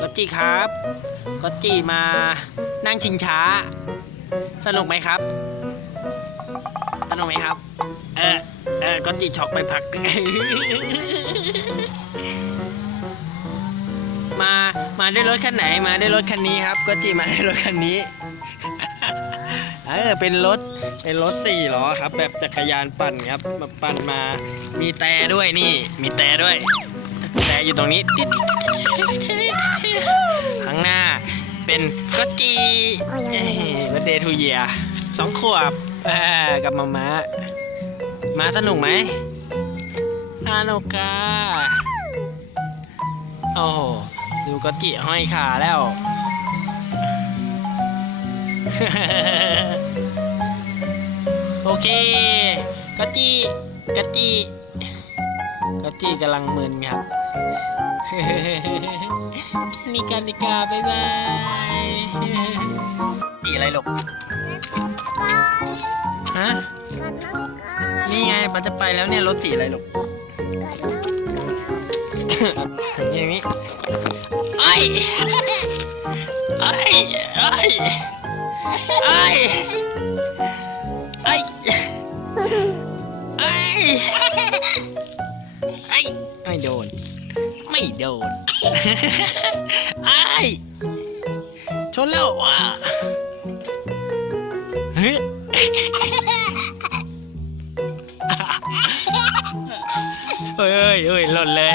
ก็จีครับก็จีมานั่งชิงช้า สนุกไหมครับ สนุกไหมครับ เออเออก็จีช็อกไปพัก มามาด้วยรถคันไหนมาด้วยรถคันนี้ครับ ก็จีมาด้วยรถคันนี้เออเป็นรถเป็นรถสี่ล้อครับ แบบจักรยานปั่นครับมาปั่นมา มีแต่ด้วยนี่ มีแต่ด้วย อยู่ตรงนี้ ข้างหน้าเป็นก็จีวันเดย์ทูเยียสองขวบอ่ากับมาม้ามาสนุกไหมสนุกค่ะโอ้โหดูก็จิห้อยขาแล้ว โอเคก็จีก็จี ก็จีกำลังมึนครับนิกานิกาบายบายจีอะไรลูกฮะนี่ไงมันจะไปแล้วเนี่ยรถสีอะไรลูกอย่างนี้ไอ้ไอ้ไอ้ไอ้ ดน ไม่โดนไอ้ชนแล้วว่ะเฮ้ยเฮ้ยเฮ้ยหล่นเลย